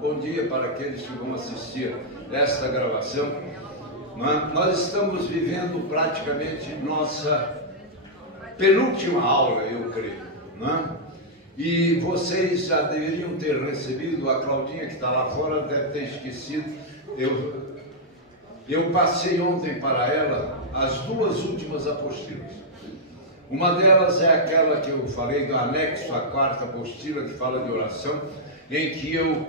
bom dia para aqueles que vão assistir esta gravação. Nós estamos vivendo praticamente nossa penúltima aula, eu creio, e vocês já deveriam ter recebido. A Claudinha, que está lá fora, deve ter esquecido. Eu passei ontem para ela as duas últimas apostilas. Uma delas é aquela que eu falei do anexo à quarta apostila, que fala de oração, em que eu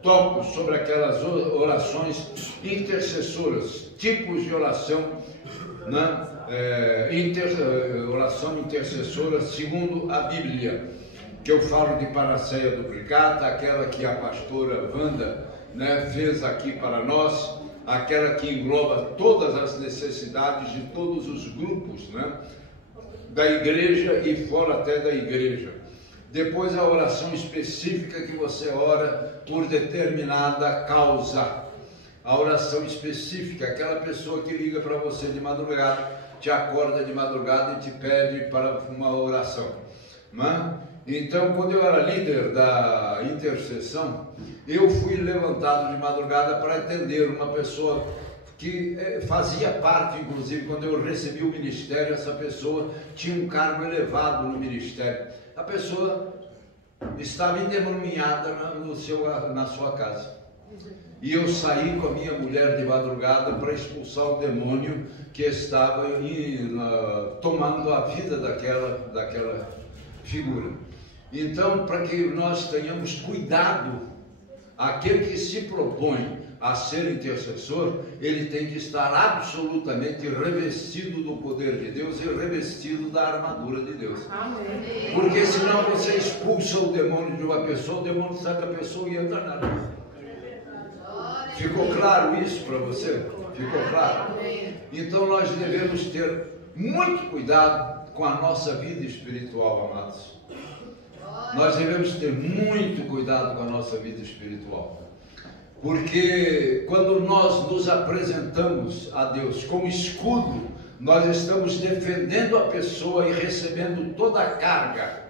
toco sobre aquelas orações intercessoras, tipos de oração, oração intercessora segundo a Bíblia, que eu falo de paraceia duplicata, aquela que a pastora Wanda fez aqui para nós, aquela que engloba todas as necessidades de todos os grupos da igreja e fora até da igreja. Depois a oração específica, que você ora por determinada causa. A oração específica, aquela pessoa que liga para você de madrugada, te acorda de madrugada e te pede para uma oração. Então, quando eu era líder da intercessão, eu fui levantado de madrugada para atender uma pessoa que fazia parte, inclusive, quando eu recebi o ministério, essa pessoa tinha um cargo elevado no ministério. A pessoa estava endemoniada na sua casa. E eu saí com a minha mulher de madrugada para expulsar o demônio que estava tomando a vida daquela figura. Então, para que nós tenhamos cuidado, aquele que se propõe a ser intercessor, ele tem que estar absolutamente revestido do poder de Deus e revestido da armadura de Deus. Amém. Porque senão você expulsa o demônio de uma pessoa, o demônio sai da pessoa e entra nela. Ficou claro isso para você? Ficou claro? Então nós devemos ter muito cuidado com a nossa vida espiritual, amados. Nós devemos ter muito cuidado com a nossa vida espiritual. Porque quando nós nos apresentamos a Deus como escudo, nós estamos defendendo a pessoa e recebendo toda a carga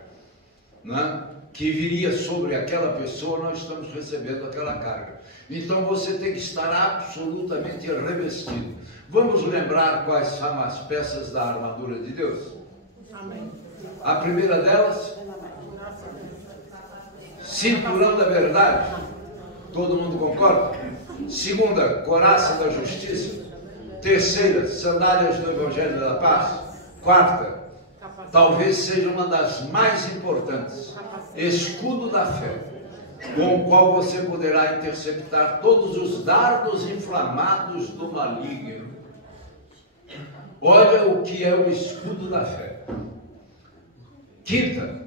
que viria sobre aquela pessoa, nós estamos recebendo aquela carga. Então você tem que estar absolutamente revestido. Vamos lembrar quais são as peças da armadura de Deus? Amém. A primeira delas, cinturão da verdade. Todo mundo concorda? Segunda, coraça da justiça. Terceira, sandálias do Evangelho da Paz. Quarta, talvez seja uma das mais importantes, escudo da fé, com o qual você poderá interceptar todos os dardos inflamados do maligno. Olha o que é o escudo da fé. Quinta,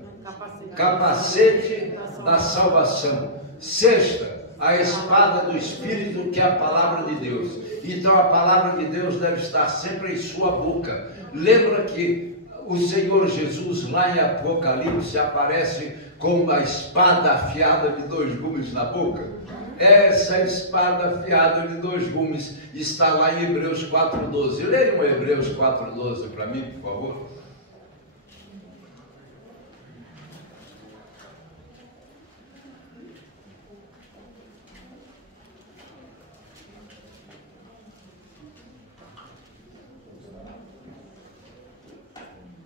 capacete da salvação. Sexta, a espada do Espírito, que é a palavra de Deus. Então a palavra de Deus deve estar sempre em sua boca. Lembra que o Senhor Jesus, lá em Apocalipse, aparece com uma espada afiada de 2 gumes na boca? Essa espada afiada de 2 gumes está lá em Hebreus 4:12. Leiam Hebreus 4:12 para mim, por favor.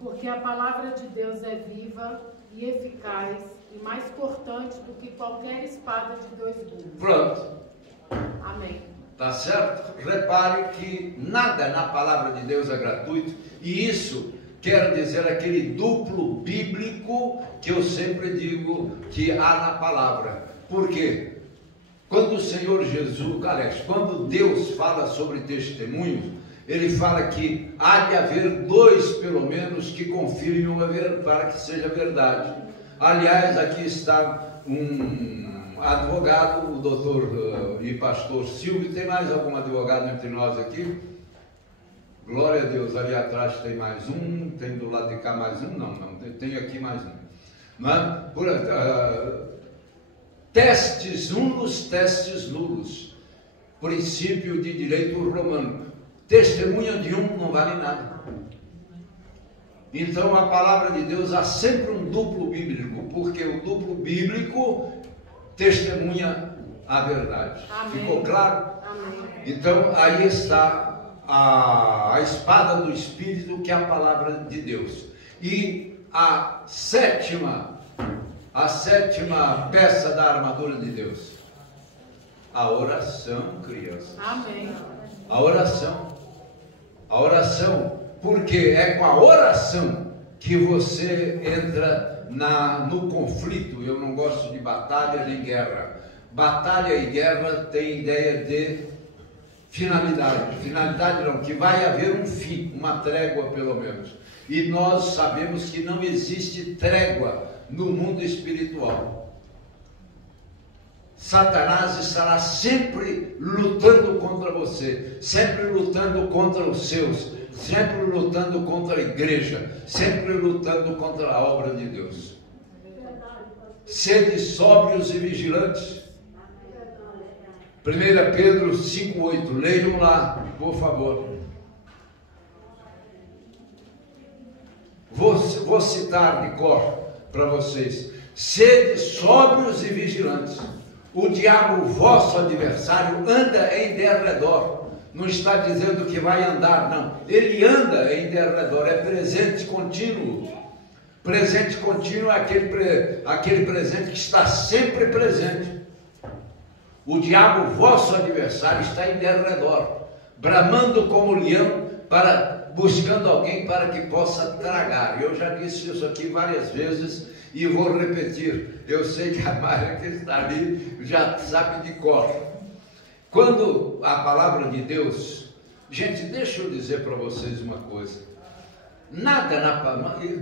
Porque a palavra de Deus é viva e eficaz e mais cortante do que qualquer espada de 2 gumes. Pronto. Amém. Tá certo? Repare que nada na palavra de Deus é gratuito, e isso quer dizer aquele duplo bíblico que eu sempre digo que há na palavra. Por quê? Quando o Senhor Jesus, aliás, quando Deus fala sobre testemunhos, ele fala que há de haver 2, pelo menos, que confirmem para que seja verdade. Aliás, aqui está um advogado, o doutor e pastor Silvio. Tem mais algum advogado entre nós aqui? Glória a Deus. Ali atrás tem mais um, tem do lado de cá mais um? Não, tem aqui mais um. Testes nulos. Princípio de direito romano. Testemunha de um não vale nada. Então a palavra de Deus há sempre um duplo bíblico. porque o duplo bíblico testemunha a verdade. Amém. Ficou claro? Amém. Então, aí está a espada do Espírito, que é a palavra de Deus. E a sétima peça da armadura de Deus, a oração, crianças. Amém. A oração, porque é com a oração que você entra no conflito. Eu não gosto de batalha nem guerra. Batalha e guerra tem ideia de finalidade não, que vai haver um fim, uma trégua pelo menos, e nós sabemos que não existe trégua no mundo espiritual. Satanás estará sempre lutando contra você, sempre lutando contra os seus, sempre lutando contra a igreja, sempre lutando contra a obra de Deus. Sede sóbrios e vigilantes. 1 Pedro 5,8, leiam lá, por favor. Vou citar de cor para vocês. Sede sóbrios e vigilantes. O diabo, vosso adversário, anda em derredor. Não está dizendo que vai andar, não. Ele anda em derredor, é presente contínuo. Presente contínuo é aquele presente que está sempre presente. O diabo, vosso adversário, está em derredor, bramando como leão, buscando alguém para que possa tragar. Eu já disse isso aqui várias vezes e vou repetir. Eu sei que a Maria que está ali já sabe de cor. Quando a palavra de Deus... Gente, deixa eu dizer para vocês uma coisa.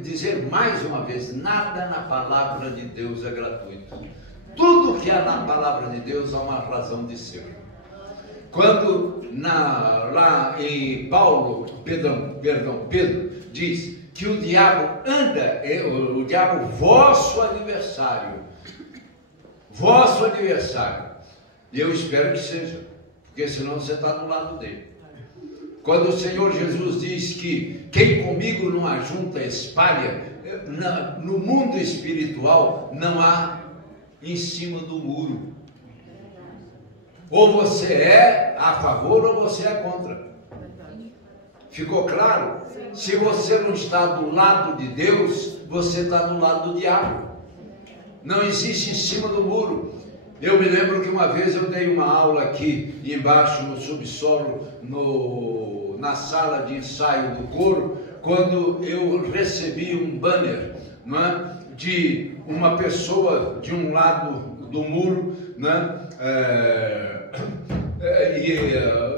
Dizer mais uma vez, nada na palavra de Deus é gratuito. Tudo que há na palavra de Deus há uma razão de ser. Quando lá em Pedro diz que o diabo vosso adversário, e eu espero que seja, porque senão você está do lado dele. Quando o Senhor Jesus diz que quem comigo não ajunta espalha, no mundo espiritual não há em cima do muro. Ou você é a favor ou você é contra. Ficou claro? Se você não está do lado de Deus, você está do lado do diabo. Não existe em cima do muro. Eu me lembro que uma vez eu dei uma aula aqui embaixo no subsolo, na sala de ensaio do coro, quando eu recebi um banner, não é, de uma pessoa de um lado do muro, né,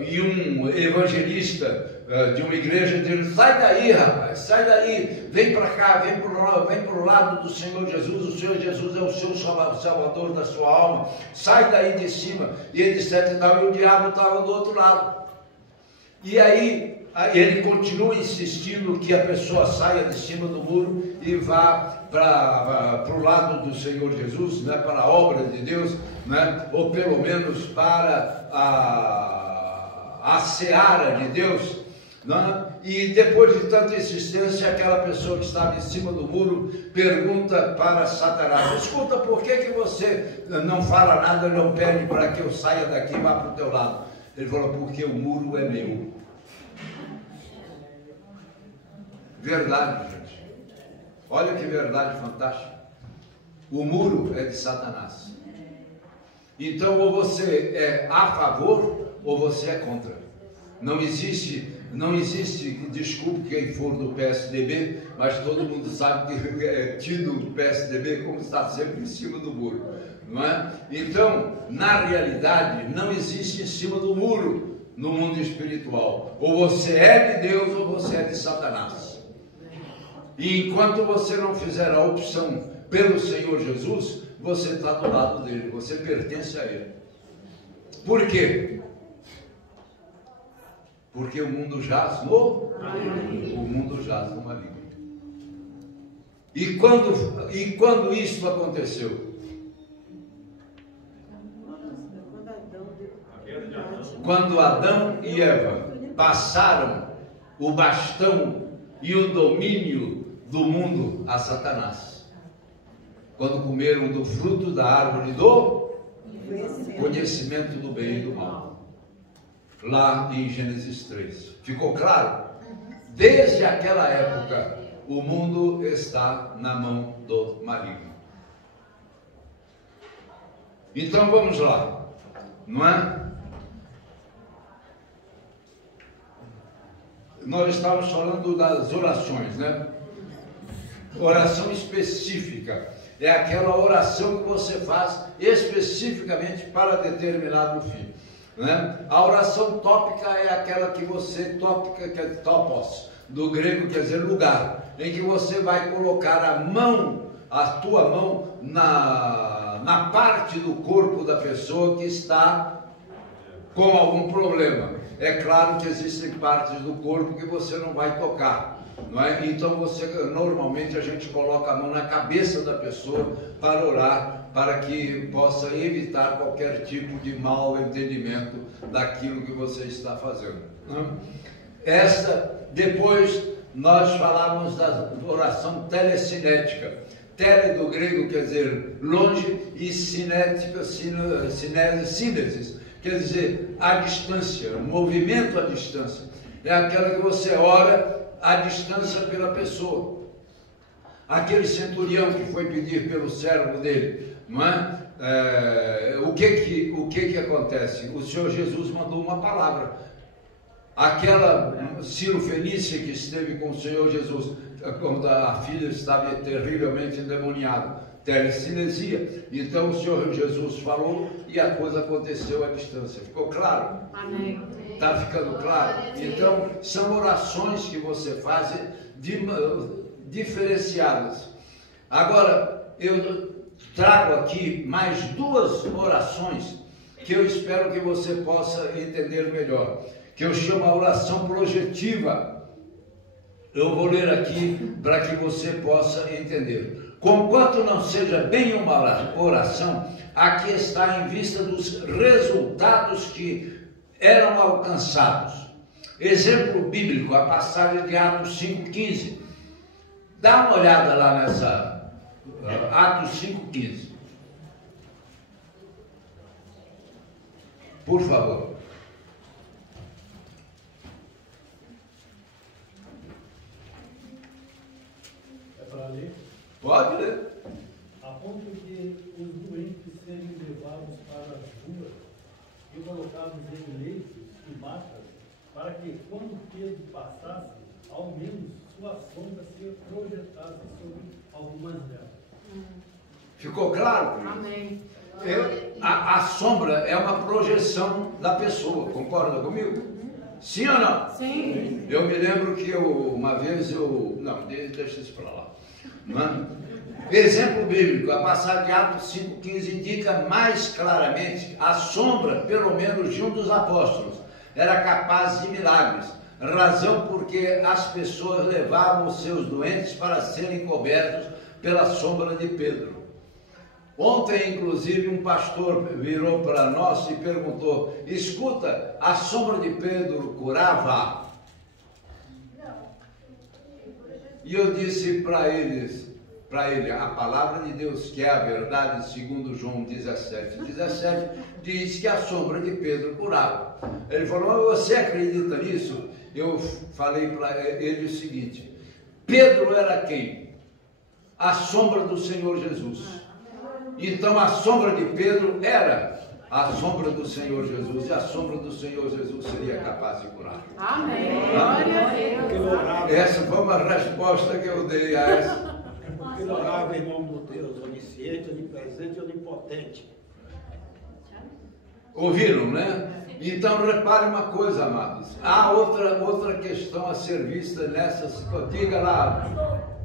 e um evangelista de uma igreja dizendo: sai daí, rapaz, sai daí, vem para cá, vem para o lado do Senhor Jesus. O Senhor Jesus é o seu salvador da sua alma, sai daí de cima. E ele disse e tal, e o diabo estava do outro lado. E aí ele continua insistindo que a pessoa saia de cima do muro e vá para o lado do Senhor Jesus, né, para a obra de Deus, né, ou pelo menos para a seara de Deus, né? E depois de tanta insistência, aquela pessoa que estava em cima do muro pergunta para Satanás: escuta, por que você não fala nada, não pede para que eu saia daqui e vá para o teu lado? Ele falou: porque o muro é meu. Verdade, gente. Olha que verdade fantástica. O muro é de Satanás. Então, ou você é a favor ou você é contra. Não existe, desculpe quem for do PSDB, mas todo mundo sabe que é tido o PSDB como está sempre em cima do muro, não é? Então, na realidade, não existe em cima do muro no mundo espiritual. Ou você é de Deus ou você é de Satanás. E enquanto você não fizer a opção pelo Senhor Jesus, você está do lado dele, você pertence a ele. Por quê? Porque o mundo jaz no maligno. E quando isso aconteceu? Quando Adão e Eva passaram o bastão e o domínio do mundo a Satanás. quando comeram do fruto da árvore do conhecimento do bem e do mal. Lá em Gênesis 3. Ficou claro? Desde aquela época, o mundo está na mão do maligno. Então vamos lá, não é? Nós estávamos falando das orações, né? Oração específica é aquela oração que você faz especificamente para determinado fim, né? A oração tópica é aquela que você, tópica, que é topos, do grego quer dizer lugar, em que você vai colocar a mão, a tua mão na parte do corpo da pessoa que está com algum problema. É claro que existem partes do corpo que você não vai tocar, não é? Então normalmente a gente coloca a mão na cabeça da pessoa para orar, para que possa evitar qualquer tipo de mal entendimento daquilo que você está fazendo, não é? Depois nós falamos da oração telecinética. Tele do grego quer dizer longe e cinética, cinesis, quer dizer à distância, um movimento à distância. É aquela que você ora à distância pela pessoa. Aquele centurião que foi pedir pelo servo dele, não é? O que acontece? O Senhor Jesus mandou uma palavra. Aquela Ciro Fenícia que esteve com o Senhor Jesus, quando a filha estava terrivelmente endemoniada, telecinesia. Então o Senhor Jesus falou e a coisa aconteceu à distância. Ficou claro? Amém. Está ficando claro? Então são orações que você faz diferenciadas. Agora eu trago aqui mais duas orações que eu espero que você possa entender melhor, que eu chamo a oração projetiva. Eu vou ler aqui para que você possa entender. Conquanto não seja bem uma oração, aqui está em vista dos resultados que eram alcançados. Exemplo bíblico, a passagem de Atos 5,15. Dá uma olhada lá nessa Atos 5,15. Por favor. Pode ler. A ponto de os doentes serem levados para as ruas e colocados em leitos e macas, para que, quando Pedro passasse, ao menos sua sombra se projetasse sobre algumas delas. Ficou claro? Amém. A sombra é uma projeção da pessoa, concorda comigo? Sim ou não? Sim. Eu me lembro que uma vez não, deixa isso para lá. Exemplo bíblico, a passagem de Atos 5,15 indica mais claramente a sombra, pelo menos de um dos apóstolos, era capaz de milagres, razão porque as pessoas levavam os seus doentes para serem cobertos pela sombra de Pedro. Ontem, inclusive, um pastor virou para nós e perguntou: escuta, a sombra de Pedro curava? E eu disse para ele, a palavra de Deus, que é a verdade, segundo João 17, diz que a sombra de Pedro curava. Ele falou: você acredita nisso? Eu falei para ele o seguinte: Pedro era quem? A sombra do Senhor Jesus. Então a sombra de Pedro era a sombra do Senhor Jesus, e a sombra do Senhor Jesus seria capaz de curar. Amém. Glória a Deus. Essa foi uma resposta que eu dei a essa. Porque ele orava em nome do Deus onisciente, onipresente e onipotente. Ouviram, né? Então repare uma coisa, amados. Há outra questão a ser vista nessas. Diga lá.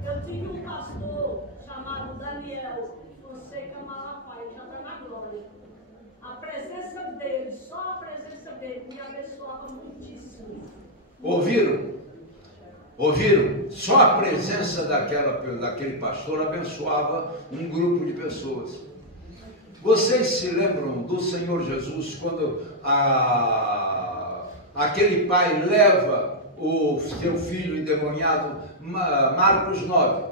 Eu tive um pastor chamado Daniel Fonseca Malafaia, já está na glória. A presença dele, só a presença dele, me abençoava muitíssimo. Ouviram? Ouviram? Só a presença daquele pastor abençoava um grupo de pessoas. Vocês se lembram do Senhor Jesus quando aquele pai leva o seu filho endemoniado, Marcos 9,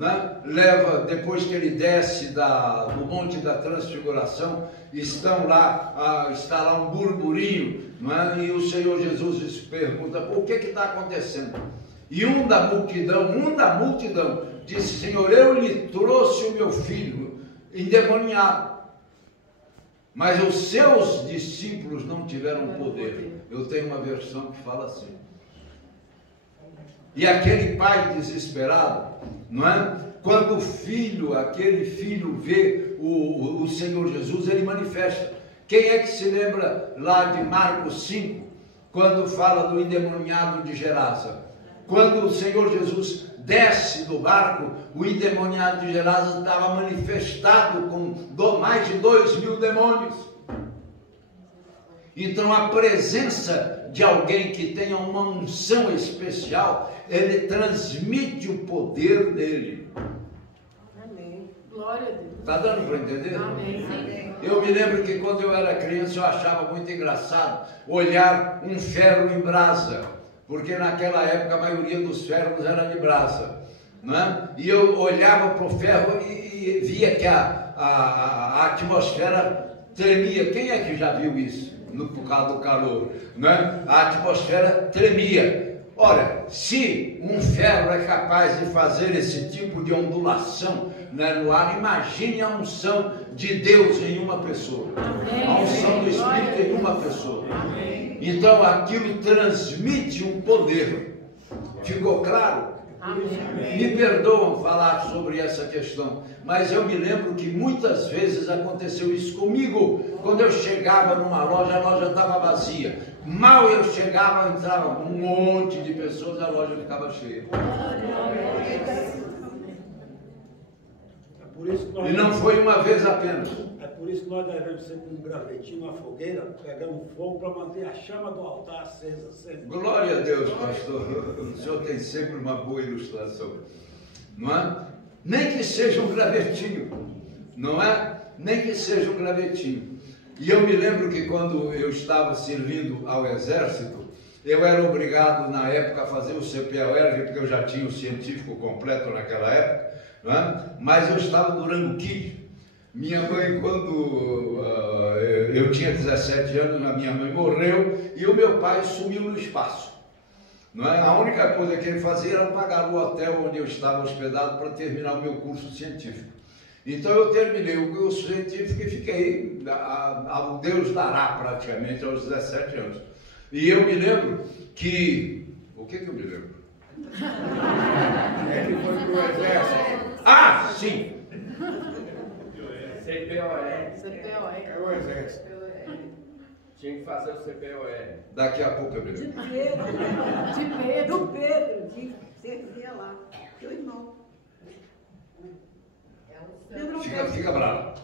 né, leva, depois que ele desce do Monte da Transfiguração, está lá um burburinho, não é? E o Senhor Jesus lhes pergunta: o que está acontecendo? E um da multidão disse: Senhor, eu lhe trouxe o meu filho endemoniado, mas os seus discípulos não tiveram poder. Eu tenho uma versão que fala assim. E aquele pai desesperado, não é? Quando aquele filho vê o Senhor Jesus, ele manifesta. Quem é que se lembra lá de Marcos 5, quando fala do endemoniado de Gerasa? Quando o Senhor Jesus desce do barco, o endemoniado de Gerasa estava manifestado com mais de 2.000 demônios. Então a presença de alguém que tenha uma unção especial, ele transmite o poder dele. Amém. Glória a Deus. Está dando para entender? Amém. Eu me lembro que quando eu era criança eu achava muito engraçado olhar um ferro em brasa, porque naquela época a maioria dos ferros era de brasa, não é? E eu olhava para o ferro e via que a atmosfera tremia. Quem é que já viu isso? Por causa do calor, né? A atmosfera tremia. Ora, se um ferro é capaz de fazer esse tipo de ondulação, né, no ar, imagine a unção de Deus em uma pessoa. Amém. A unção do Espírito em uma pessoa. Amém. Então aquilo transmite um poder. Ficou claro? Amém. Me perdoam falar sobre essa questão, mas eu me lembro que muitas vezes aconteceu isso comigo. Quando eu chegava numa loja, a loja estava vazia. Mal eu chegava, entrava um monte de pessoas e a loja ficava cheia. E não foi uma vez apenas. É por isso que nós devemos ser com um gravetinho, uma fogueira, pegando fogo para manter a chama do altar acesa sempre. Glória a Deus, pastor. O senhor tem sempre uma boa ilustração, não é? Nem que seja um gravetinho, não é? Nem que seja um gravetinho. E eu me lembro que quando eu estava servindo ao exército, eu era obrigado na época a fazer o CPOR, porque eu já tinha o científico completo naquela época, não é? Mas eu estava no Rango Kid. Minha mãe, quando eu tinha 17 anos, a minha mãe morreu e o meu pai sumiu no espaço. Não é? A única coisa que ele fazia era pagar o hotel onde eu estava hospedado para terminar o meu curso científico. Então eu terminei o curso científico e fiquei ao Deus dará praticamente aos 17 anos. E eu me lembro que... O que eu me lembro? Ele foi para o exército. Ah, sim! CPOR. É o exército. Tinha que fazer o CPOR. Daqui a pouco eu me lembro. Do Pedro, que servia lá. Teu irmão. Fica bravo.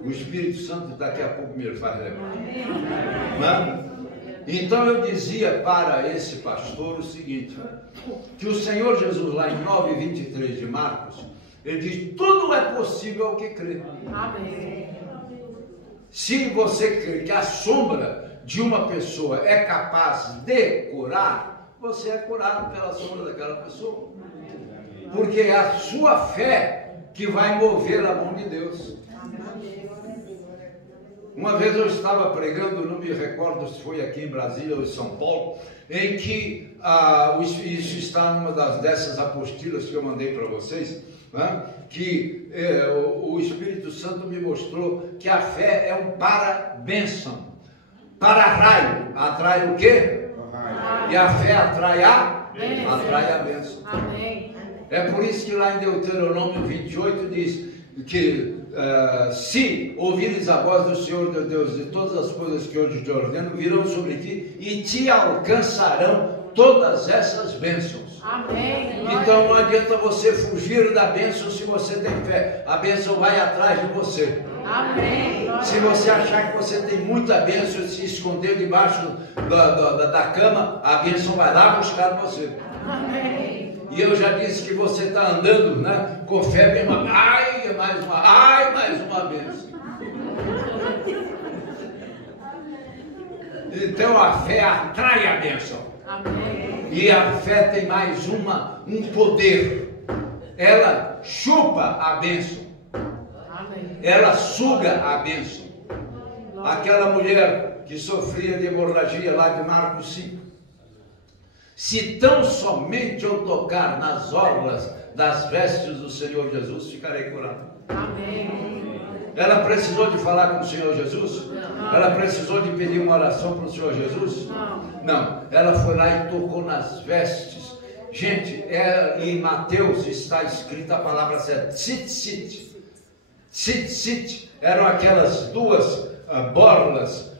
O Espírito Santo daqui a pouco me faz lembrar. Então eu dizia para esse pastor o seguinte, que o Senhor Jesus lá em 9:23 de Marcos, ele diz: tudo é possível ao que crê. Amém. Se você crê que a sombra de uma pessoa é capaz de curar, você é curado pela sombra daquela pessoa. Porque é a sua fé que vai mover a mão de Deus. Uma vez eu estava pregando, não me recordo se foi aqui em Brasília ou em São Paulo, em que isso está numa dessas apostilas que eu mandei para vocês, né? Que o Espírito Santo me mostrou que a fé é um para-bênção. Para-raio atrai o quê? E a fé atrai a bênção. Amém. É por isso que lá em Deuteronômio 28 diz que se ouvires a voz do Senhor teu Deus e todas as coisas que hoje te ordeno virão sobre ti e te alcançarão todas essas bênçãos. Amém. Então não adianta você fugir da bênção se você tem fé. A bênção vai atrás de você. Amém. Se você achar que você tem muita bênção e se esconder debaixo da cama, a bênção vai lá buscar você. Amém. E eu já disse que você está andando, né, com fé, bem, mais uma bênção. Então a fé atrai a bênção. Amém. E a fé tem mais um poder. ela chupa a bênção. Amém. Ela suga a bênção. Aquela mulher que sofria de hemorragia lá de Marcos 5. Se tão somente eu tocar nas orlas das vestes do Senhor Jesus, ficarei curado. Amém. Ela precisou de falar com o Senhor Jesus? Não. Ela precisou de pedir uma oração para o Senhor Jesus? Não. Ela foi lá e tocou nas vestes. Gente, em Mateus está escrita a palavra certa. Tzitzit. Tzitzit eram aquelas duas borlas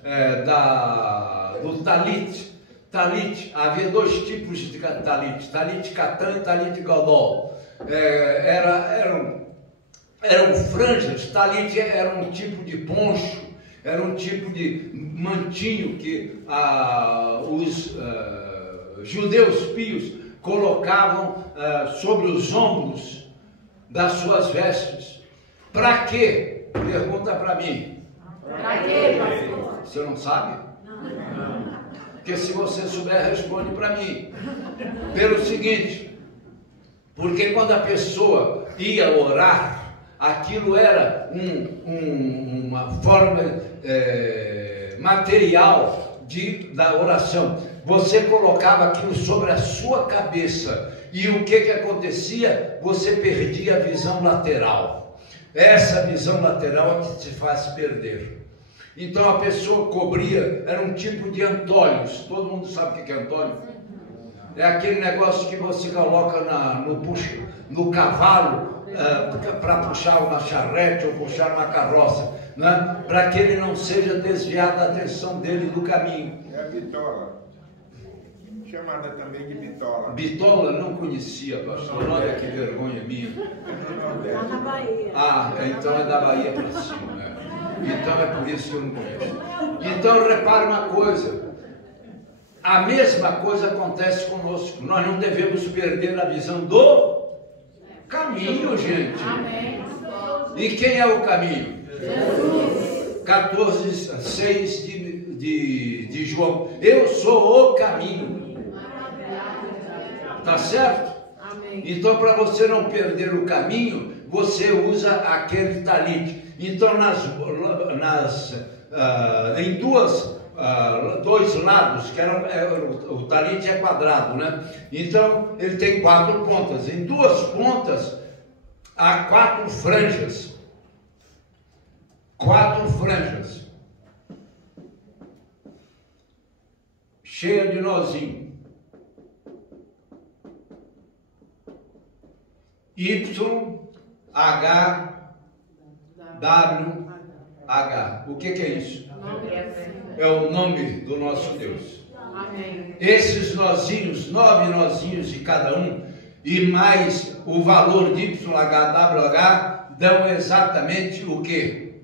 do talit. Talit, havia dois tipos de talit. Talit Catan e Talit Gadol. Eram franjas. Talit era um tipo de poncho, era um tipo de mantinho que os judeus pios colocavam sobre os ombros das suas vestes. Para quê? Pergunta para mim. Para quê, pastor? Você não sabe? Porque se você souber, responde para mim. Pelo seguinte, porque quando a pessoa ia orar, aquilo era uma forma material da oração. Você colocava aquilo sobre a sua cabeça e o que acontecia? Você perdia a visão lateral. Essa visão lateral é que te faz perder. Então a pessoa cobria, era um tipo de antolhos. Todo mundo sabe o que é antolho? É aquele negócio que você coloca no cavalo para puxar uma charrete ou puxar uma carroça, né? Para que ele não seja desviado da atenção dele do caminho. É a bitola, chamada também de bitola. Bitola não conhecia, pastor. Olha que vergonha minha. Lá na Bahia. Então é da Bahia para cima, né? Então é por isso que eu não conheço. Então repare uma coisa. A mesma coisa acontece conosco. Nós não devemos perder a visão do caminho, gente. Amém. E quem é o caminho? Jesus. 14:6 de João. Eu sou o caminho. Tá certo? Amém. Então, para você não perder o caminho, você usa aquele talit. Então, em dois lados, que o talit é quadrado, né? Então, ele tem 4 pontas. Em 2 pontas, há 4 franjas. 4 franjas. Cheia de nozinho. Y, H, W, H. O que é isso? É o nome do nosso Deus. Amém. Esses nozinhos, 9 nozinhos de cada um, e mais o valor de YHWH, dão exatamente o que?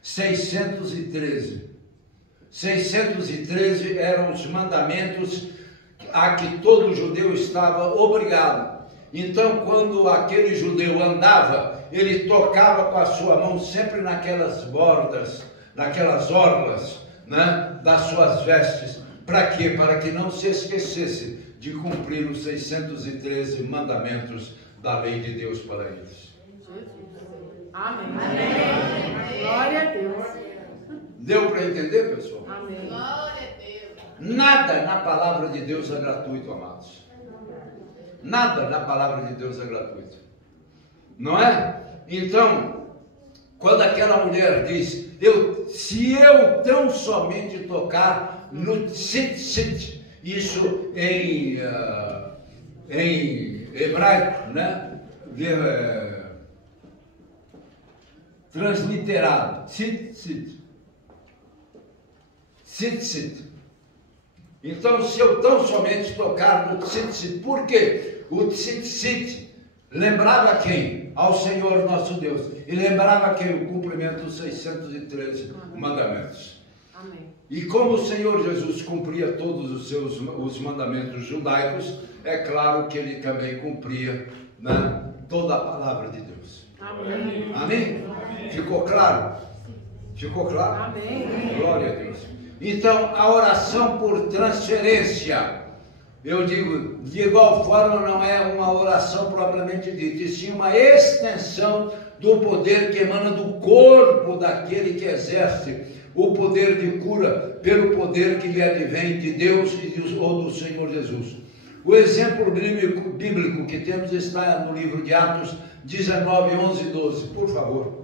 613. 613 eram os mandamentos a que todo judeu estava obrigado. Então, quando aquele judeu andava, ele tocava com a sua mão sempre naquelas bordas, naquelas orlas, né, das suas vestes. Para quê? Para que não se esquecesse de cumprir os 613 mandamentos da lei de Deus para eles. Amém. Amém. Glória a Deus. Deu para entender, pessoal? Amém. Glória a Deus. Nada na palavra de Deus é gratuito, amados. Nada na palavra de Deus é gratuito. Não é? Então, quando aquela mulher diz, se eu tão somente tocar no tzitzit, isso em hebraico, né? Transliterado, tzitzit. Tzitzit. Então, se eu tão somente tocar no tzitzit, por quê? O tzitzit lembrava quem? Ao Senhor nosso Deus. E lembrava quem? O cumprimento dos 613 mandamentos. Amém. E como o Senhor Jesus cumpria todos os mandamentos judaicos, é claro que ele também cumpria, né, toda a palavra de Deus. Amém. Amém? Ficou claro? Ficou claro? Amém. Glória a Deus. Então, a oração por transferência. Eu digo, de igual forma não é uma oração propriamente dita, e sim uma extensão do poder que emana do corpo daquele que exerce o poder de cura, pelo poder que lhe advém de Deus ou do Senhor Jesus. O exemplo bíblico que temos está no livro de Atos 19, 11 e 12, por favor.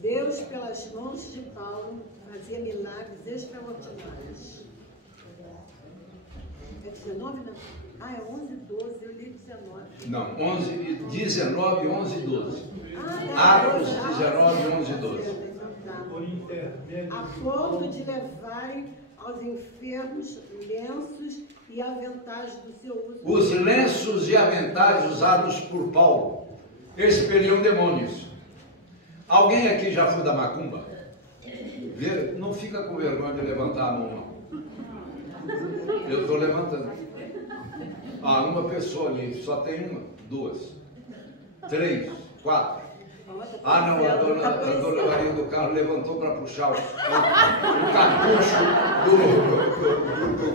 Deus, pelas mãos de Paulo, fazia milagres extraordinários. É 19, não? Ah, é 11, 12, eu li 19. Não, 19, 11 e 12. Ah, Atos 19, 11 e 12. A ponto de levarem aos enfermos lenços e aventais do seu uso. Os lenços e aventais usados por Paulo expeliam demônios. Alguém aqui já foi da macumba? Não fica com vergonha de levantar a mão, não. Eu estou levantando. Ah, uma pessoa ali, só tem uma, duas, três, quatro. Ah, não, a dona Maria do Carro levantou para puxar o cartucho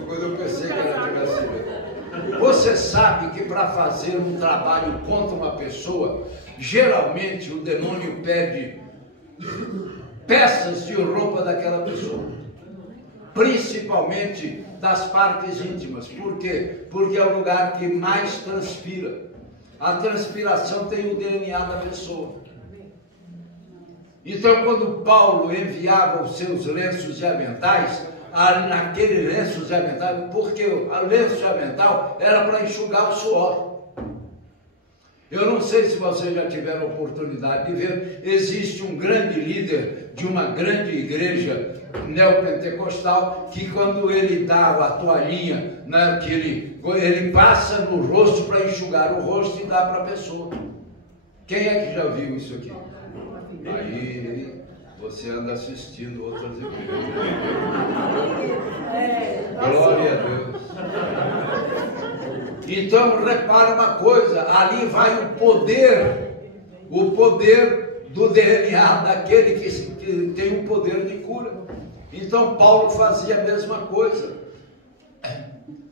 quando eu pensei que ela tivesse medo. Você sabe que para fazer um trabalho contra uma pessoa, geralmente o demônio pede peças de roupa daquela pessoa, principalmente das partes íntimas. Por quê? Porque é o lugar que mais transpira. A transpiração tem o DNA da pessoa. Então, quando Paulo enviava os seus lenços e aventais, naquele lenços e aventais, porque o lenço e avental era para enxugar o suor. Eu não sei se vocês já tiveram oportunidade de ver, existe um grande líder de uma grande igreja neopentecostal, que quando ele dá a toalhinha, né, que ele passa no rosto para enxugar o rosto e dá para a pessoa. Quem é que já viu isso aqui? Aí você anda assistindo outras igrejas. Glória a Deus. Então repara uma coisa, ali vai o poder do DNA daquele que tem o poder de cura. Então Paulo fazia a mesma coisa.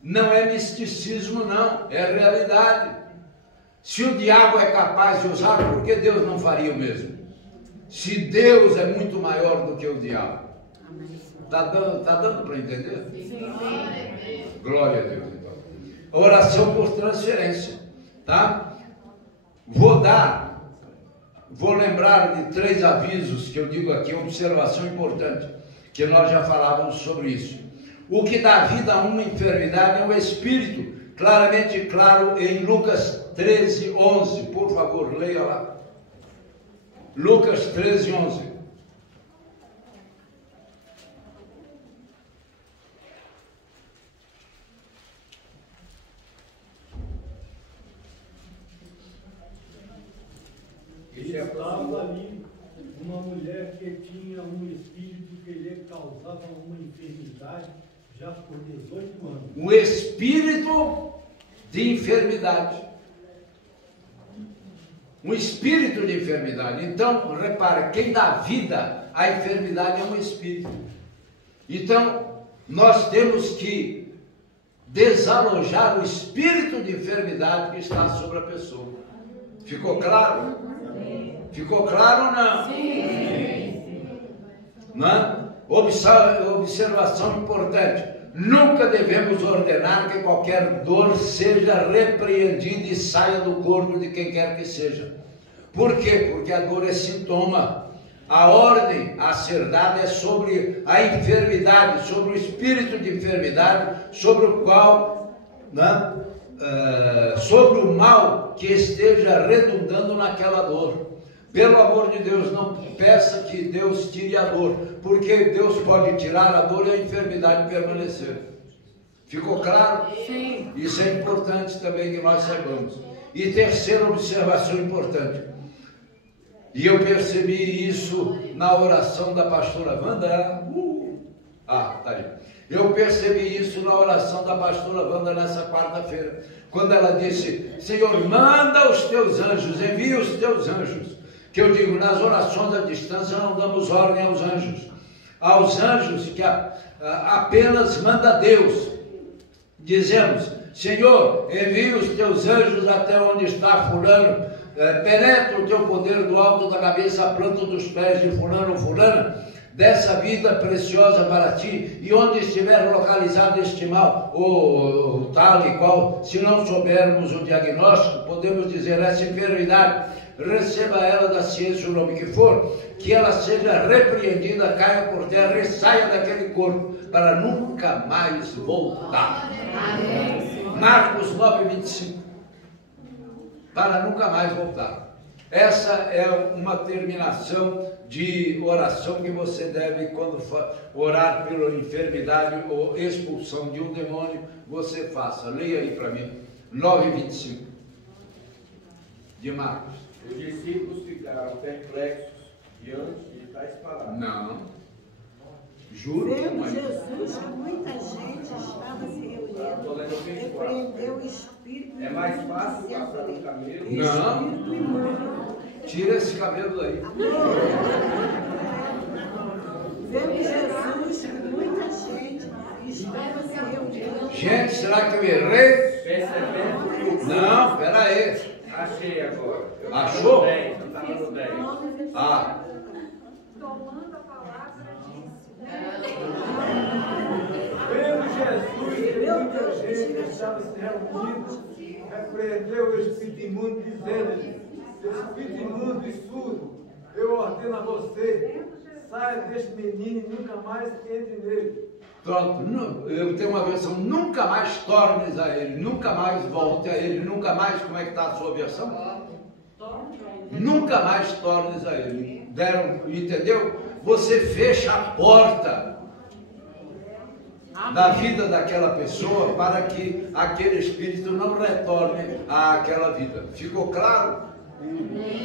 Não é misticismo, não, é realidade. Se o diabo é capaz de usar, por que Deus não faria o mesmo? Se Deus é muito maior do que o diabo. Está dando para entender? Sim. Glória a Deus. Então. Oração por transferência, tá? Vou lembrar de 3 avisos que eu digo aqui, observação importante, que nós já falávamos sobre isso. O que dá vida a uma enfermidade é o espírito, claramente claro em Lucas 13, 11, por favor, leia lá. Lucas 13, 11. Estava ali uma mulher que tinha um espírito que lhe causava uma enfermidade já por 18 anos. Um espírito de enfermidade. Um espírito de enfermidade. Então, repara, quem dá vida à enfermidade é um espírito. Então, nós temos que desalojar o espírito de enfermidade que está sobre a pessoa. Ficou claro? Ficou claro ou não? Sim. Não? Observação importante. Nunca devemos ordenar que qualquer dor seja repreendida e saia do corpo de quem quer que seja. Por quê? Porque a dor é sintoma. A ordem a ser dada é sobre a enfermidade, sobre o espírito de enfermidade, sobre o qual, né, sobre o mal que esteja redundando naquela dor. Pelo amor de Deus, não peça que Deus tire a dor, porque Deus pode tirar a dor e a enfermidade permanecer. Ficou claro? Sim. Isso é importante também que nós saibamos. E terceira observação importante. E eu percebi isso na oração da pastora Wanda. Tá ali. Eu percebi isso na oração da pastora Wanda nessa quarta-feira, quando ela disse: Senhor, manda os teus anjos, envia os teus anjos. Que eu digo, nas orações à distância não damos ordem aos anjos que apenas manda Deus. Dizemos: Senhor, envia os teus anjos até onde está fulano, penetra o teu poder do alto da cabeça à planta dos pés de fulano ou fulana, dessa vida preciosa para ti, e onde estiver localizado este mal, ou tal e qual, se não soubermos o diagnóstico, podemos dizer: essa enfermidade, receba ela da ciência, o nome que for, que ela seja repreendida, caia por terra e saia daquele corpo, para nunca mais voltar. Marcos 9:25, para nunca mais voltar. Essa é uma terminação de oração que você deve, quando orar pela enfermidade ou expulsão de um demônio, você faça. Leia aí para mim, 9:25 de Marcos. Os discípulos ficaram perplexos diante de tais palavras. Não. Juro. Vendo Jesus que muita gente estava se reunindo, repreendeu o espírito. É mais fácil passar no camelo. Não. Tira esse cabelo daí. Vendo Jesus que muita gente estava se reunindo. Gente, será que eu errei? Percebendo? Não, espera aí. Achei agora. Achou? Eu estava no 10. Tomando a palavra, disse: Vendo Jesus, que muita gente estava se reunindo, repreendeu o espírito imundo, dizendo: espírito imundo e surdo, eu ordeno a você, saia deste menino e nunca mais entre nele. Pronto, eu tenho uma versão: nunca mais tornes a ele, nunca mais volte a ele, nunca mais. Como é que está a sua versão? Nunca mais tornes a ele. Deram, entendeu? Você fecha a porta da vida daquela pessoa para que aquele espírito não retorne àquela vida. Ficou claro?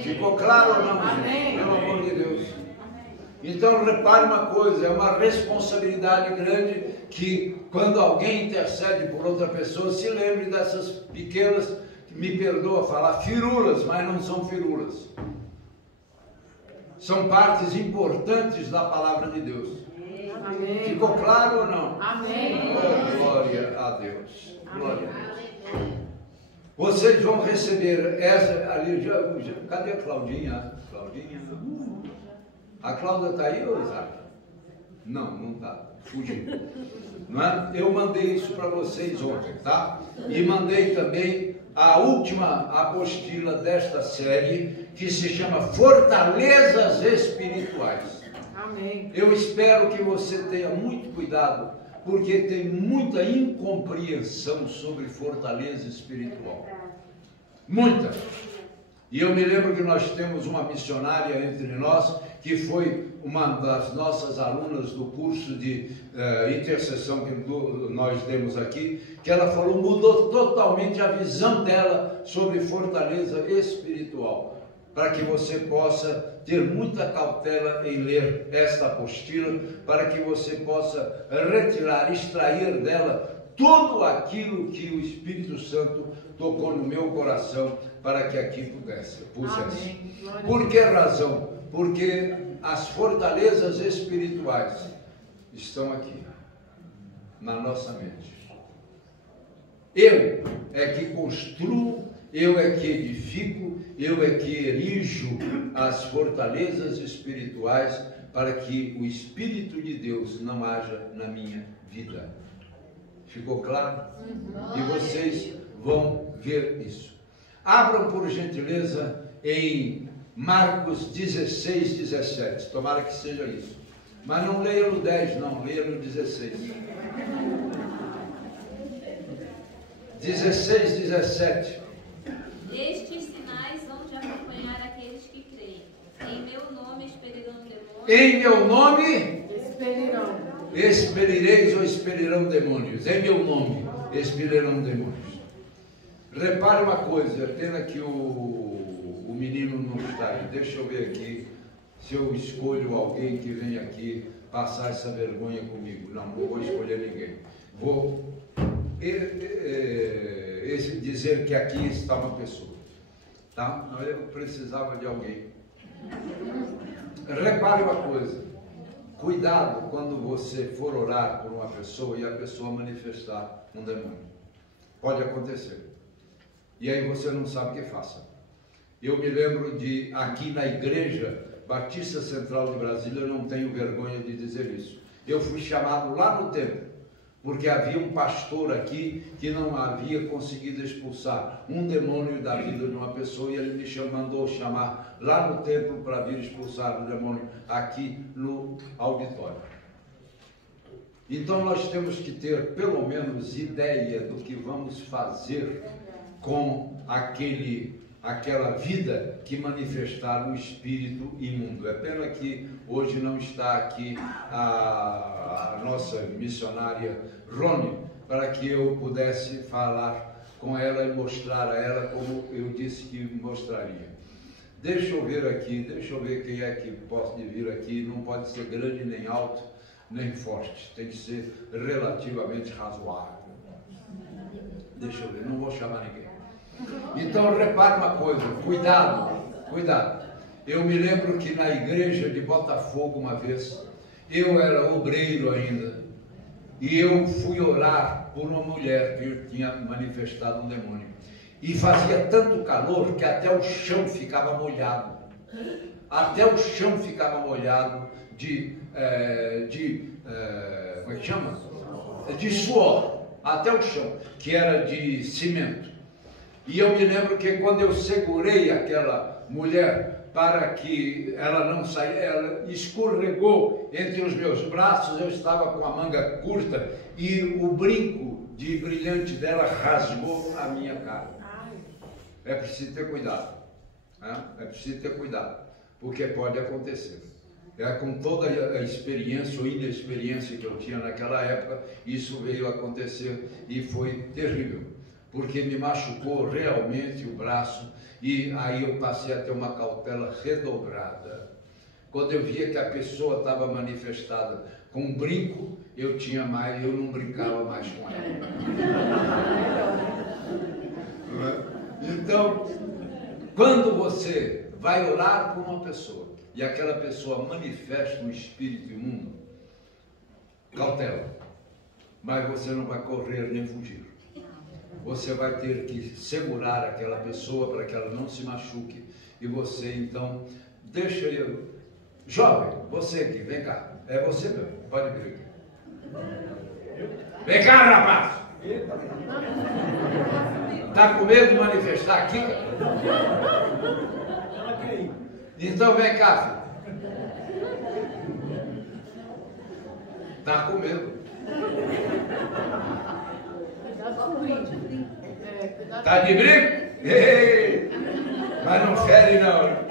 Ficou claro ou não? Amém. Pelo amor de Deus. Então repare uma coisa, é uma responsabilidade grande que quando alguém intercede por outra pessoa, se lembre dessas pequenas, me perdoa falar, firulas, mas não são firulas. São partes importantes da palavra de Deus. Amém. Ficou claro ou não? Amém. Oh, glória a Deus. Glória a Deus. Vocês vão receber essa ali. Cadê a Claudinha? A Cláudia está aí, ou Isaac? Não está. Fugiu. Não é? Eu mandei isso para vocês ontem, tá? E mandei também a última apostila desta série, que se chama Fortalezas Espirituais. Amém. Eu espero que você tenha muito cuidado, porque tem muita incompreensão sobre fortaleza espiritual. Muita. E eu me lembro que nós temos uma missionária entre nós, que foi uma das nossas alunas do curso de intercessão que nós demos aqui, que ela falou, mudou totalmente a visão dela sobre fortaleza espiritual, para que você possa ter muita cautela em ler esta apostila, para que você possa retirar, extrair dela tudo aquilo que o Espírito Santo tocou no meu coração para que aqui pusesse. Por que razão? Porque as fortalezas espirituais estão aqui, na nossa mente. Eu é que construo, eu é que edifico, eu é que erijo as fortalezas espirituais para que o Espírito de Deus não haja na minha vida. Ficou claro? E vocês vão ver isso. Abram, por gentileza, em Marcos 16, 17. Tomara que seja isso. Mas não leia no 10, não. Leia no 16. 16, 17. Estes sinais vão de acompanhar aqueles que creem. Em meu nome expelirão demônios. Em meu nome Expelirão. expelireis ou expelirão demônios. Em meu nome expelirão demônios. Repare uma coisa, pena que o menino não está aí. Deixa eu ver aqui se eu escolho alguém que vem aqui passar essa vergonha comigo. Não vou escolher ninguém. Vou dizer que aqui está uma pessoa. Tá? Não, eu precisava de alguém. Repare uma coisa. Cuidado quando você for orar por uma pessoa e a pessoa manifestar um demônio. Pode acontecer. E aí você não sabe o que faça. Eu me lembro de, aqui na Igreja Batista Central de Brasília, eu não tenho vergonha de dizer isso. Eu fui chamado lá no templo, porque havia um pastor aqui que não havia conseguido expulsar um demônio da vida de uma pessoa, e ele me mandou chamar lá no templo para vir expulsar o demônio aqui no auditório. Então nós temos que ter pelo menos ideia do que vamos fazer com aquela vida que manifestar um espírito imundo. É pena que hoje não está aqui a nossa missionária Rony, para que eu pudesse falar com ela e mostrar a ela como eu disse que mostraria. Deixa eu ver quem é que pode vir aqui. Não pode ser grande nem alto, nem forte, tem que ser relativamente razoável. Deixa eu ver, não vou chamar ninguém. Então repare uma coisa, cuidado. Eu me lembro que na igreja de Botafogo uma vez, eu era obreiro ainda, e eu fui orar por uma mulher que tinha manifestado um demônio. E fazia tanto calor que até o chão ficava molhado. Até o chão ficava molhado como é que chama? De suor, até o chão, que era de cimento. E eu me lembro que quando eu segurei aquela mulher para que ela não saísse, ela escorregou entre os meus braços, eu estava com a manga curta e o brinco de brilhante dela rasgou a minha cara. É preciso ter cuidado, né? É preciso ter cuidado, porque pode acontecer. Com toda a experiência ou inexperiência que eu tinha naquela época, isso veio a acontecer e foi terrível, porque me machucou realmente o braço, e aí eu passei a ter uma cautela redobrada. Quando eu via que a pessoa estava manifestada com um brinco, eu não brincava mais com ela. Então, quando você vai orar por uma pessoa e aquela pessoa manifesta um espírito imundo, cautela, mas você não vai correr nem fugir. Você vai ter que segurar aquela pessoa para que ela não se machuque, e você então, deixa eu... Jovem, você aqui, vem cá, é você mesmo, pode vir aqui. Vem cá, rapaz! Está com medo de manifestar aqui? Então vem cá, filho. Está com medo. Está de brinco? Mas não fere não.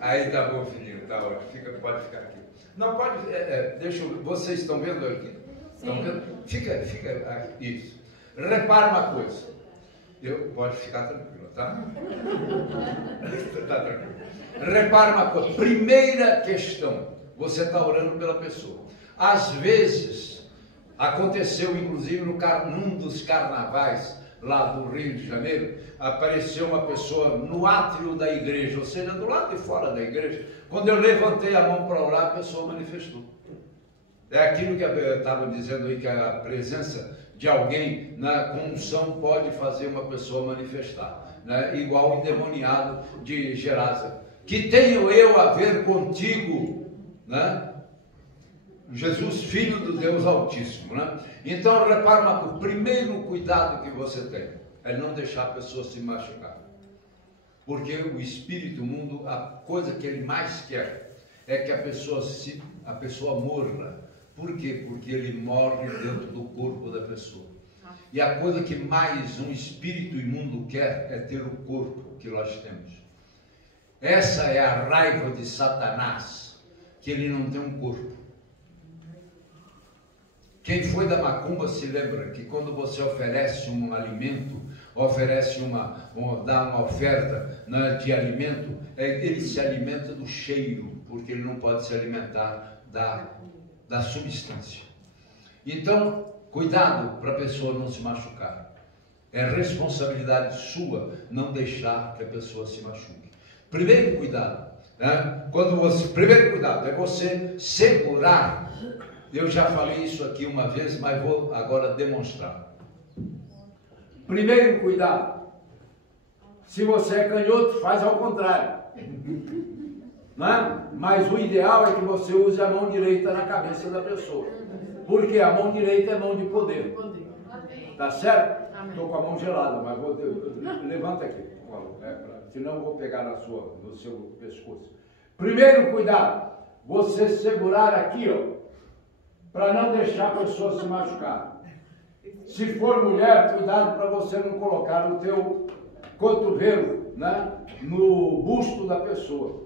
Aí tá bom, filhinho, tá ótimo. Pode ficar aqui. Não, pode. Deixa eu. Vocês estão vendo aqui? Estão vendo? Fica aqui. Isso. Repara uma coisa. Pode ficar tranquilo, tá? Tá tranquilo. Repara uma coisa. Primeira questão. Você está orando pela pessoa. Às vezes, aconteceu inclusive num dos carnavais lá do Rio de Janeiro, apareceu uma pessoa no átrio da igreja, ou seja, do lado de fora da igreja. Quando eu levantei a mão para orar, a pessoa manifestou. É aquilo que eu estava dizendo aí, que a presença de alguém com unção pode fazer uma pessoa manifestar, né? Igual o endemoniado de Gerasa. Que tenho eu a ver contigo, né? Jesus, Filho do Deus Altíssimo, né? Então, repara, o primeiro cuidado que você tem é não deixar a pessoa se machucar. Porque o espírito imundo, a coisa que ele mais quer é que a pessoa morra. Por quê? Porque ele morre dentro do corpo da pessoa. E a coisa que mais um espírito imundo quer é ter o corpo que nós temos. Essa é a raiva de Satanás, que ele não tem um corpo. Quem foi da macumba se lembra que quando você oferece um alimento, oferece dá uma oferta, né, de alimento, ele se alimenta do cheiro, porque ele não pode se alimentar da substância. Então, cuidado para a pessoa não se machucar. É responsabilidade sua não deixar que a pessoa se machuque. Primeiro cuidado, né? Primeiro cuidado é você segurar. Eu já falei isso aqui uma vez, mas vou agora demonstrar. Primeiro cuidado. Se você é canhoto, faz ao contrário. Né? Mas o ideal é que você use a mão direita na cabeça da pessoa. Porque a mão direita é mão de poder. Tá certo? Estou com a mão gelada, mas levanta aqui, senão eu vou pegar no seu pescoço. Primeiro cuidado, você segurar aqui, ó, para não deixar a pessoa se machucar. Se for mulher, cuidado para você não colocar o teu cotovelo, né, no busto da pessoa.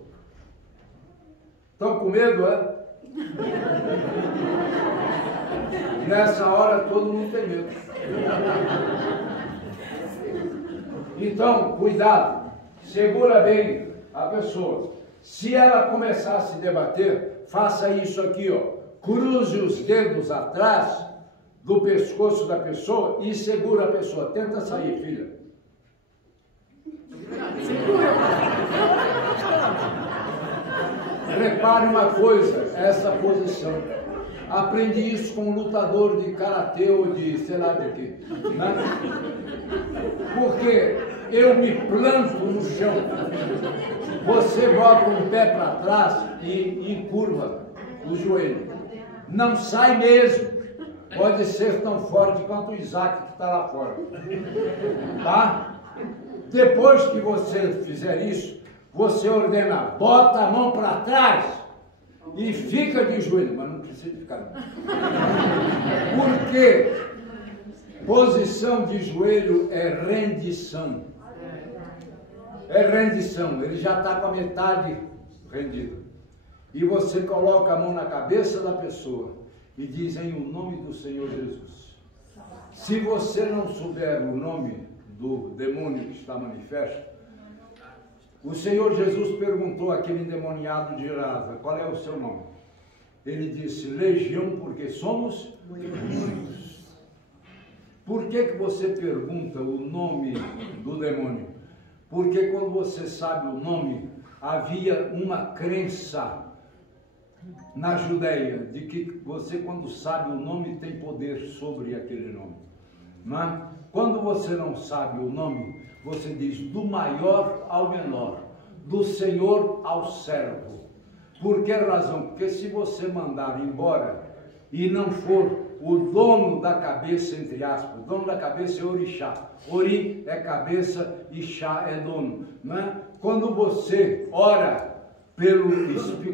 Estão com medo, é? Nessa hora todo mundo tem medo. Então, cuidado, segura bem a pessoa. Se ela começar a se debater, faça isso aqui, ó. Cruze os dedos atrás do pescoço da pessoa e segura a pessoa. Tenta sair, filha. Repare uma coisa, essa posição. Aprendi isso com um lutador de karatê ou de sei lá de quê, né? Porque eu me planto no chão. Você bota um pé para trás e curva o joelho. Não sai mesmo. Pode ser tão forte quanto o Isaac que está lá fora. Tá? Depois que você fizer isso, você ordena, bota a mão para trás e fica de joelho, mas não precisa ficar. Porque posição de joelho é rendição. É rendição, ele já está com a metade rendido. E você coloca a mão na cabeça da pessoa e diz em o nome do Senhor Jesus. Se você não souber o nome do demônio que está manifesto, o Senhor Jesus perguntou àquele endemoniado de Gerasa, qual é o seu nome? Ele disse, Legião, porque somos muitos. Por que você pergunta o nome do demônio? Porque quando você sabe o nome, havia uma crença na Judeia de que você, quando sabe o nome, tem poder sobre aquele nome. Mas quando você não sabe o nome, você diz do maior ao menor, do Senhor ao servo. Por que razão? Porque se você mandar embora e não for o dono da cabeça, entre aspas, o dono da cabeça é orixá. Ori é cabeça e chá é dono. Né? Quando você ora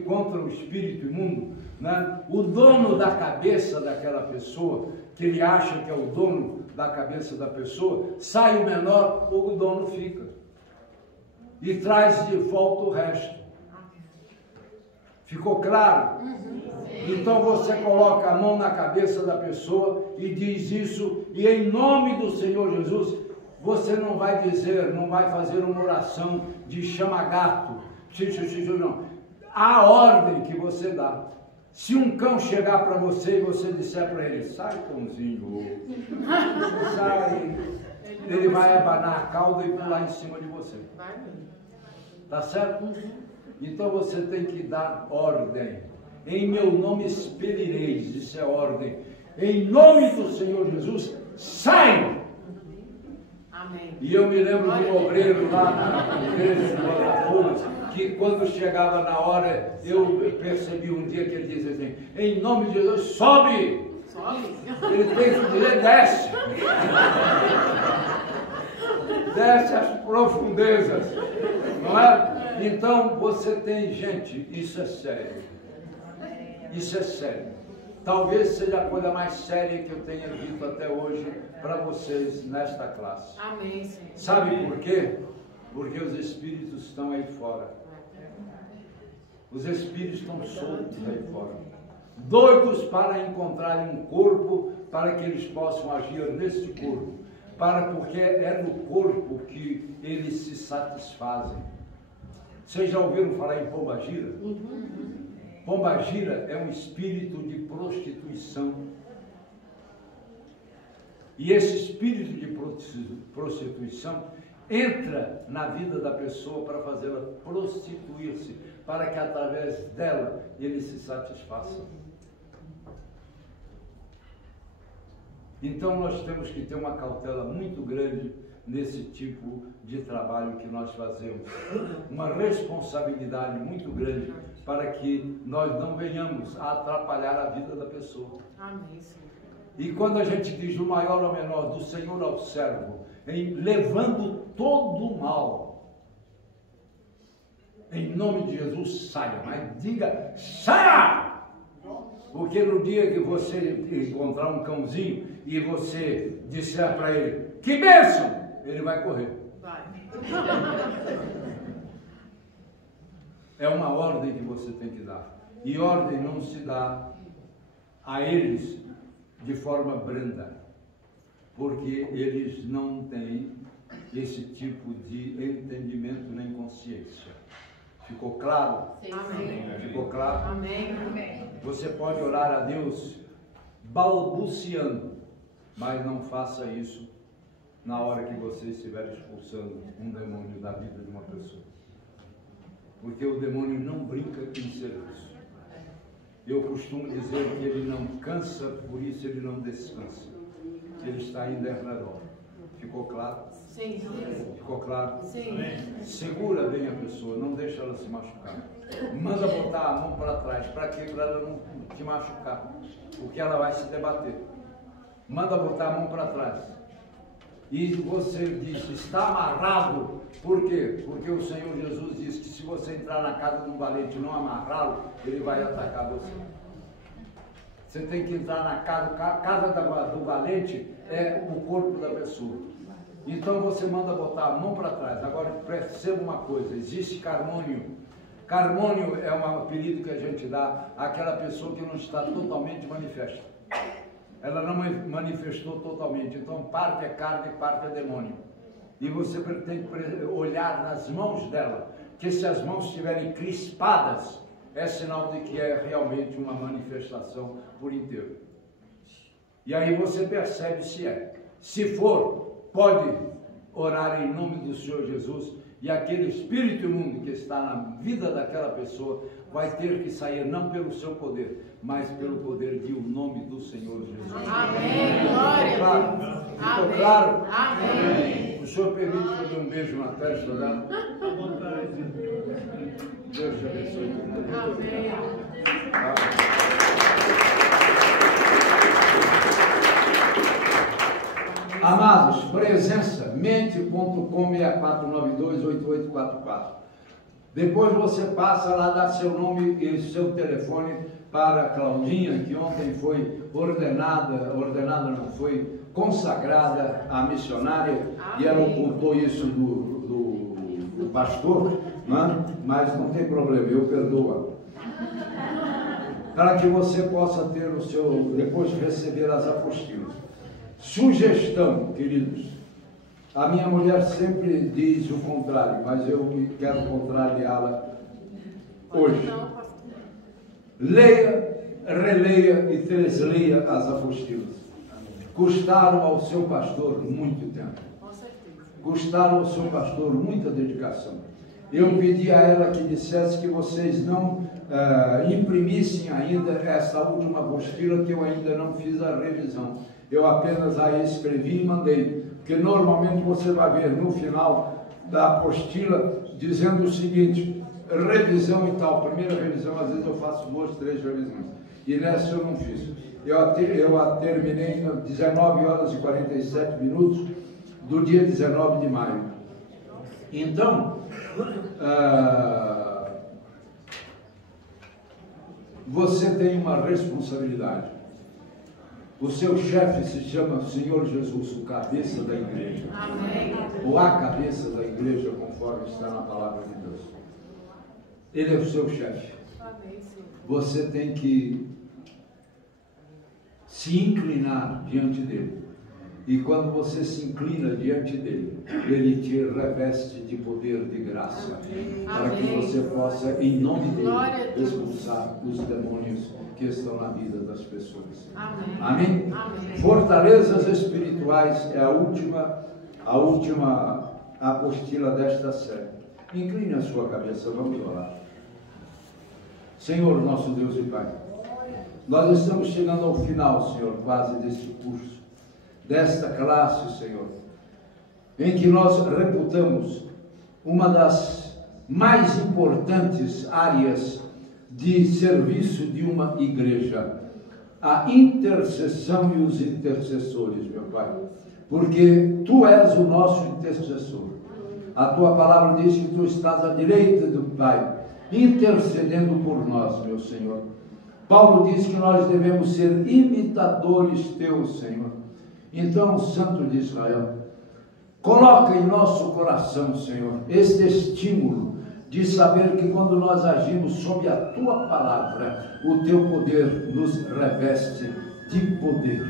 contra o espírito imundo, né? O dono da cabeça daquela pessoa, que ele acha que é o dono da cabeça da pessoa, sai o menor, o dono fica. E traz de volta o resto. Ficou claro? Então você coloca a mão na cabeça da pessoa e diz isso, e em nome do Senhor Jesus, você não vai dizer, não vai fazer uma oração de chama-gato, não. A ordem que você dá. Se um cão chegar para você e você disser para ele, sai cãozinho, sai, ele vai abanar a cauda e pular em cima de você. Tá certo? Então você tem que dar ordem. Em meu nome expelireis, isso é ordem. Em nome do Senhor Jesus, sai! Amém. E eu me lembro de um obreiro lá na igreja de Botafogo, que quando chegava na hora, eu percebi um dia que ele dizia assim, em nome de Jesus, sobe! Sobe! Ele tem que dizer, desce! Desce as profundezas, não é? Então, você tem, gente, isso é sério. Isso é sério. Talvez seja a coisa mais séria que eu tenha dito até hoje para vocês nesta classe. Amém, Senhor. Sabe por quê? Porque os espíritos estão aí fora. Os espíritos estão soltos aí fora. doidos para encontrarem um corpo para que eles possam agir neste corpo, porque é no corpo que eles se satisfazem. Vocês já ouviram falar em pombagira? Pombagira é um espírito de prostituição. E esse espírito de prostituição entra na vida da pessoa para fazê-la prostituir-se, para que através dela ele se satisfaça. Então nós temos que ter uma cautela muito grande nesse tipo de trabalho que nós fazemos. Uma responsabilidade muito grande para que nós não venhamos a atrapalhar a vida da pessoa. Amém, Senhor. E quando a gente diz do maior ao menor, do Senhor ao servo, levando todo o mal, em nome de Jesus, saia. Mas diga, saia! Porque no dia que você encontrar um cãozinho e você disser para ele, que bênção! Ele vai correr. Vai. É uma ordem que você tem que dar. E ordem não se dá a eles de forma branda, porque eles não têm esse tipo de entendimento nem consciência. Ficou claro? Amém. Ficou claro? Amém. Amém. Você pode orar a Deus balbuciando, mas não faça isso na hora que você estiver expulsando um demônio da vida de uma pessoa. Porque o demônio não brinca em serviço. Eu costumo dizer que ele não cansa, por isso ele não descansa. Ele está indo em redor. Ficou claro? Sim. Ficou claro? Sim. Segura bem a pessoa, não deixa ela se machucar. Manda botar a mão para trás. Para quê? Para ela não te machucar. Porque ela vai se debater. Manda botar a mão para trás. E você diz, está amarrado. Por quê? Porque o Senhor Jesus disse que se você entrar na casa de um valente e não amarrá-lo, ele vai atacar você. Você tem que entrar na casa, a casa do valente é o corpo da pessoa. Então você manda botar a mão para trás. Agora perceba uma coisa, existe carmônio. Carmônio é um apelido que a gente dá àquela pessoa que não está totalmente manifesta. Ela não manifestou totalmente, então parte é carne e parte é demônio. E você tem que olhar nas mãos dela, que se as mãos estiverem crispadas, é sinal de que é realmente uma manifestação por inteiro. E aí você percebe se é. Se for, pode orar em nome do Senhor Jesus, e aquele espírito imundo que está na vida daquela pessoa vai ter que sair não pelo seu poder, mas pelo poder de o nome do Senhor Jesus. Amém. Glória a Deus. Ficou claro? Amém. O Senhor permite que eu dê um beijo na testa dela? Deus te abençoe. Amém. Amados, presença, mente.com64928844. Depois você passa lá, dá seu nome e seu telefone para a Claudinha, que ontem foi foi consagrada a missionária. Amém. E ela ocultou isso do pastor, mas não tem problema, eu perdoo. Para que você possa ter o seu, depois receber as apostilas. Sugestão, queridos, a minha mulher sempre diz o contrário, mas eu quero contrariá-la hoje. Leia, releia e tresleia as apostilas. Custaram ao seu pastor muito tempo. Custaram ao seu pastor muita dedicação. Eu pedi a ela que dissesse que vocês não imprimissem ainda essa última apostila, que eu ainda não fiz a revisão. Eu apenas a escrevi e mandei, porque normalmente você vai ver no final da apostila dizendo o seguinte, revisão e tal. Primeira revisão, às vezes eu faço 2, 3 revisões, e nessa eu não fiz. Eu a terminei às 19h47 do dia 19 de maio. Então, você tem uma responsabilidade. O seu chefe se chama Senhor Jesus, o cabeça da igreja. Amém. Ou a cabeça da igreja, conforme está na palavra de Deus. Ele é o seu chefe. Amém. Você tem que se inclinar diante dele. E quando você se inclina diante dele, ele te reveste de poder, de graça, para que você possa, em nome dele, expulsar os demônios que estão na vida das pessoas. Amém? Fortalezas espirituais é a última apostila desta série. Incline a sua cabeça, vamos orar. Senhor, nosso Deus e Pai, nós estamos chegando ao final, Senhor, quase deste curso, desta classe, Senhor, em que nós reputamos uma das mais importantes áreas de serviço de uma igreja, a intercessão e os intercessores, meu Pai, porque Tu és o nosso intercessor. A Tua palavra diz que Tu estás à direita do Pai, intercedendo por nós, meu Senhor. Paulo diz que nós devemos ser imitadores Teus, Senhor. Então, Santo de Israel, coloca em nosso coração, Senhor, este estímulo de saber que quando nós agimos sob a Tua palavra, o Teu poder nos reveste de poder.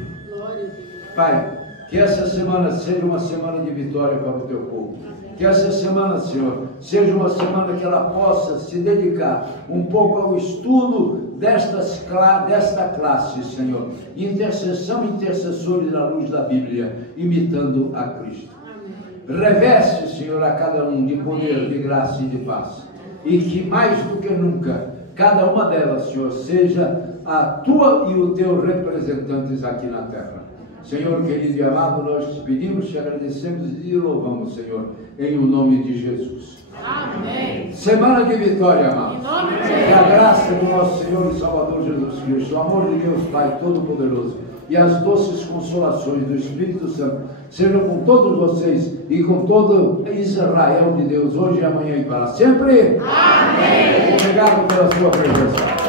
Pai, que essa semana seja uma semana de vitória para o Teu povo. Que essa semana, Senhor, seja uma semana que ela possa se dedicar um pouco ao estudo desta classe, Senhor. Intercessão, intercessores à luz da Bíblia, imitando a Cristo. Reveste, Senhor, a cada um de poder, de graça e de paz. E que mais do que nunca, cada uma delas, Senhor, seja a Tua e o Teu representantes aqui na terra. Senhor querido e amado, nós te pedimos, te agradecemos e louvamos, Senhor, em o nome de Jesus. Amém. Semana de vitória, amado. Em nome de Que a graça do nosso Senhor e Salvador Jesus Cristo, o amor de Deus Pai Todo-Poderoso e as doces consolações do Espírito Santo sejam com todos vocês e com todo Israel de Deus, hoje, amanhã e para sempre. Amém. Obrigado pela sua presença.